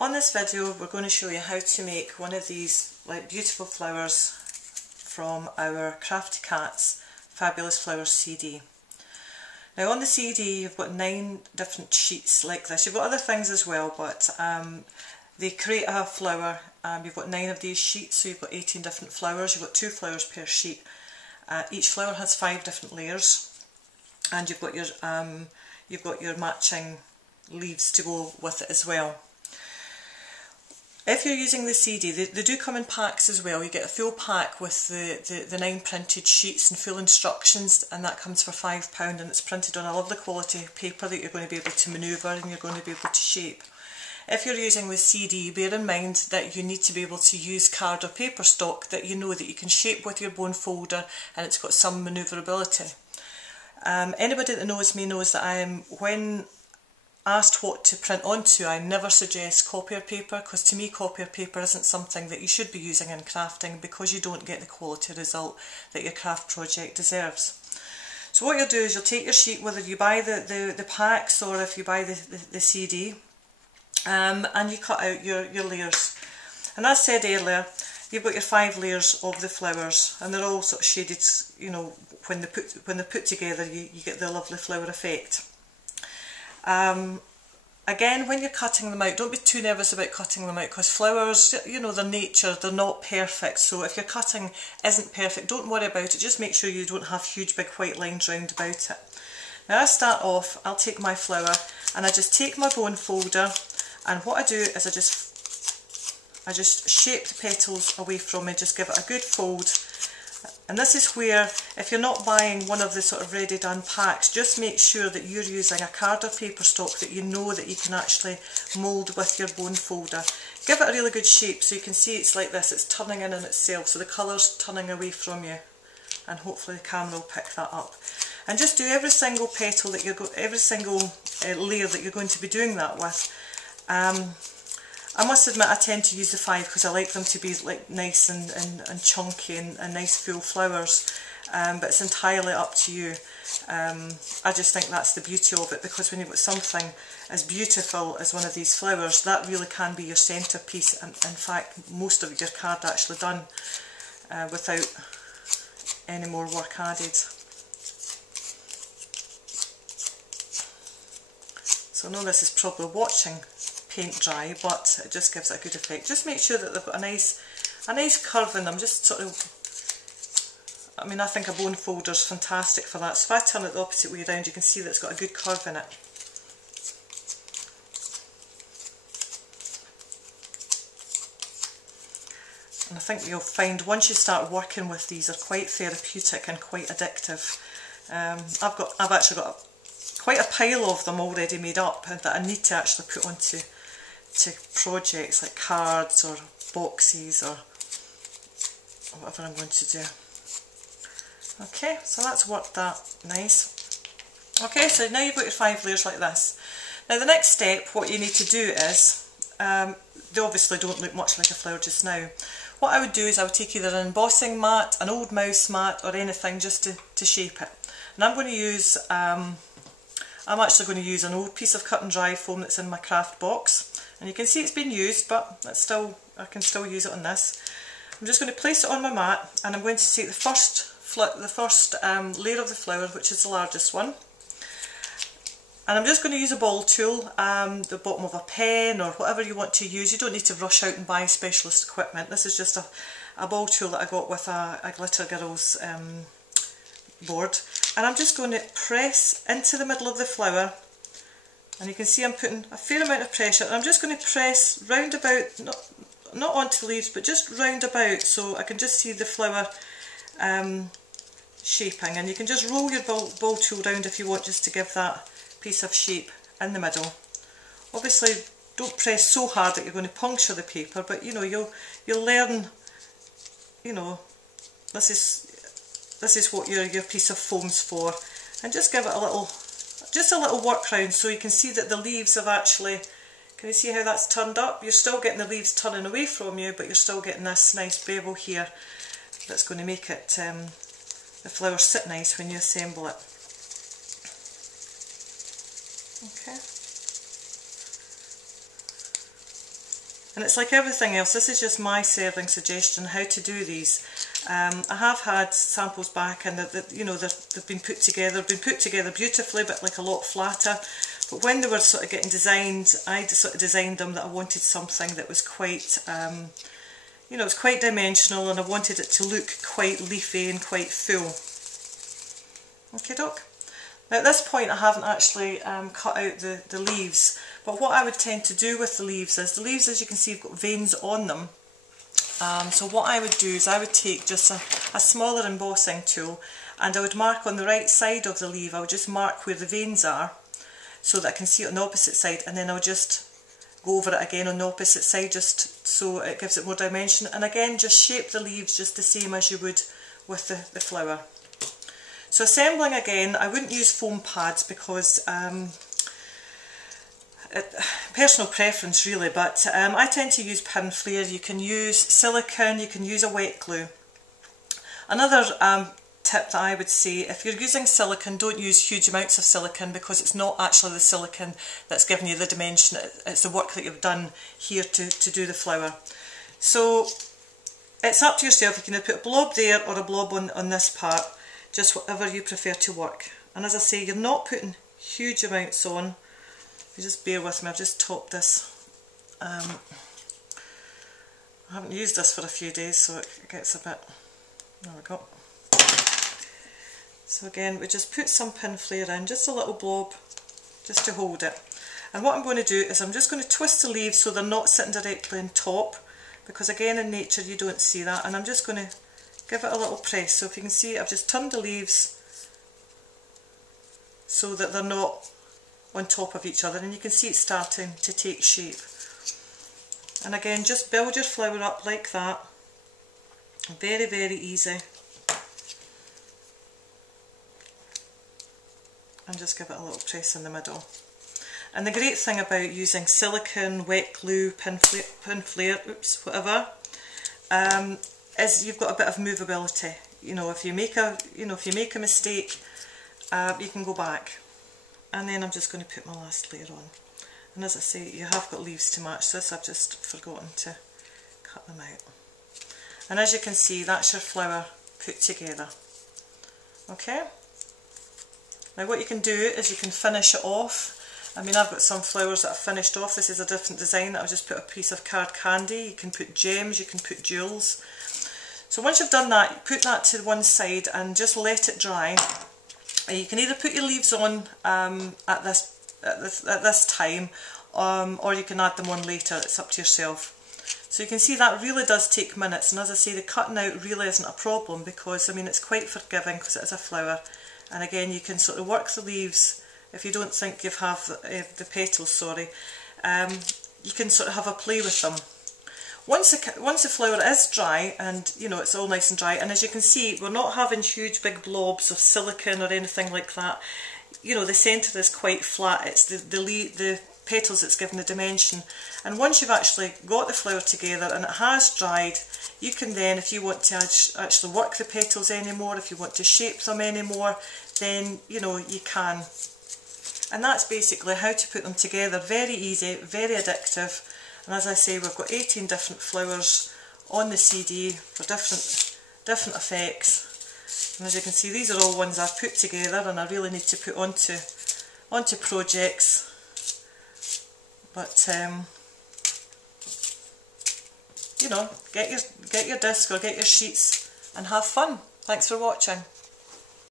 On this video we're going to show you how to make one of these like beautiful flowers from our Crafty Catz Fabulous Flowers CD. Now on the CD you've got 9 different sheets like this. You've got other things as well, but they create a flower. You've got 9 of these sheets, so you've got 18 different flowers. You've got 2 flowers per sheet. Each flower has 5 different layers, and you've got your matching leaves to go with it as well. If you're using the CD, they do come in packs as well. You get a full pack with the 9 printed sheets and full instructions, and that comes for £5, and it's printed on a lovely quality paper that you're going to be able to manoeuvre and you're going to be able to shape. If you're using the CD, bear in mind that you need to be able to use card or paper stock that you know that you can shape with your bone folder, and it's got some manoeuvrability. Anybody that knows me knows that when asked what to print onto, I never suggest copier paper, because to me copier paper isn't something that you should be using in crafting, because you don't get the quality result that your craft project deserves. So what you'll do is you'll take your sheet, whether you buy the packs or if you buy the CD, and you cut out your layers. And as said earlier, you've got your 5 layers of the flowers, and they're all sort of shaded, you know, when they're put together you get the lovely flower effect. Again, when you're cutting them out, don't be too nervous about cutting them out, because flowers, you know, their nature, they're not perfect. So if your cutting isn't perfect, don't worry about it. Just make sure you don't have huge big white lines round about it. Now I start off, I'll take my flower and I just take my bone folder, and what I do is I just shape the petals away from it, just give it a good fold. And this is where, if you're not buying one of the sort of ready done packs, just make sure that you're using a card or paper stock that you know that you can actually mould with your bone folder. Give it a really good shape so you can see it's like this, it's turning in on itself, so the colour's turning away from you, and hopefully the camera will pick that up. And just do every single petal that every single layer that you're going to be doing that with. I must admit I tend to use the 5 because I like them to be like nice and chunky and nice full flowers, but it's entirely up to you. I just think that's the beauty of it, because when you've got something as beautiful as one of these flowers, that really can be your centrepiece, and in fact most of your card actually done without any more work added. So I know this is probably watching paint dry, but it just gives it a good effect. Just make sure that they've got a nice curve in them. Just sort of, I mean, I think a bone folder is fantastic for that. So if I turn it the opposite way around, you can see that it's got a good curve in it. And I think you'll find once you start working with these, they're quite therapeutic and quite addictive. I've actually got quite a pile of them already made up that I need to actually put onto projects like cards or boxes or whatever I'm going to do. Okay, so that's worked that nice. Okay, so now you've got your 5 layers like this. Now the next step, what you need to do is, they obviously don't look much like a flower just now. What I would do is I would take either an embossing mat, an old mouse mat, or anything just to shape it. And I'm going to use, I'm actually going to use an old piece of cut and dry foam that's in my craft box. And you can see it's been used, but I can still use it on this. I'm just going to place it on my mat, and I'm going to take the first layer of the flower, which is the largest one. And I'm just going to use a ball tool, the bottom of a pen or whatever you want to use. You don't need to rush out and buy specialist equipment. This is just a ball tool that I got with a Glitter Girls board. And I'm just going to press into the middle of the flower, and you can see I'm putting a fair amount of pressure, and I'm just going to press round about, not onto the leaves, but just round about, so I can just see the flower shaping. And you can just roll your ball tool round if you want, just to give that piece of shape in the middle. Obviously don't press so hard that you're going to puncture the paper, but you know, you'll learn, you know, this is what your piece of foam's for. And just give it just a little work round, so you can see that the leaves have actually, can you see how that's turned up? You're still getting the leaves turning away from you, but you're still getting this nice bevel here that's going to make it, the flower sit nice when you assemble it. Okay. And it's like everything else, this is just my serving suggestion how to do these. I have had samples back and you know, they've been put together beautifully, but like a lot flatter. But when they were sort of getting designed, I sort of designed them that I wanted something that was quite, you know, it's quite dimensional, and I wanted it to look quite leafy and quite full. Okay, doc. Now at this point I haven't actually cut out the leaves, but what I would tend to do with the leaves, as you can see, have got veins on them. So what I would do is I would take just a smaller embossing tool, and I would mark on the right side of the leaf, I would just mark where the veins are so that I can see it on the opposite side, and then I'll just go over it again on the opposite side just so it gives it more dimension, and again just shape the leaves just the same as you would with the flower. So assembling again, I wouldn't use foam pads because personal preference really, but I tend to use pin flare. You can use silicone, you can use a wet glue. Another tip that I would say, if you're using silicone, don't use huge amounts of silicone because it's not actually the silicone that's giving you the dimension, it's the work that you've done here to do the flower. So it's up to yourself, you can either put a blob there or a blob on this part, just whatever you prefer to work. And as I say, you're not putting huge amounts on. You just bear with me, I've just topped this. I haven't used this for a few days, so it gets a bit, there we go. So again, we just put some pin flare in, just a little blob, just to hold it. And what I'm going to do is I'm just going to twist the leaves so they're not sitting directly on top, because again in nature you don't see that, and I'm just going to give it a little press. So if you can see, I've just turned the leaves so that they're not on top of each other, and you can see it's starting to take shape. And again, just build your flower up like that. Very, very easy. And just give it a little press in the middle. And the great thing about using silicone, wet glue, pin flare, oops, whatever, is you've got a bit of movability. You know, if you make a mistake, you can go back. And then I'm just going to put my last layer on. And as I say, you have got leaves to match this, I've just forgotten to cut them out. And as you can see, that's your flower put together. Okay? Now what you can do is you can finish it off. I mean, I've got some flowers that I've finished off. This is a different design that I've just put a piece of card candy. You can put gems, you can put jewels. So once you've done that, you put that to one side and just let it dry. You can either put your leaves on at this time, or you can add them on later, it's up to yourself. So you can see that really does take minutes, and as I say, the cutting out really isn't a problem because, I mean, it's quite forgiving because it is a flower. And again, you can sort of work the leaves, if you don't think you have the petals, sorry, you can sort of have a play with them. Once the flower is dry, and you know it's all nice and dry, and as you can see, we're not having huge big blobs of silicone or anything like that. You know, the centre is quite flat. It's the petals that's given the dimension. And once you've actually got the flower together and it has dried, you can then, if you want to actually work the petals anymore, if you want to shape them anymore, then you know you can. And that's basically how to put them together. Very easy, very addictive. And as I say, we've got 18 different flowers on the CD for different effects. And as you can see, these are all ones I've put together and I really need to put onto projects. But you know, get your disc or get your sheets and have fun. Thanks for watching.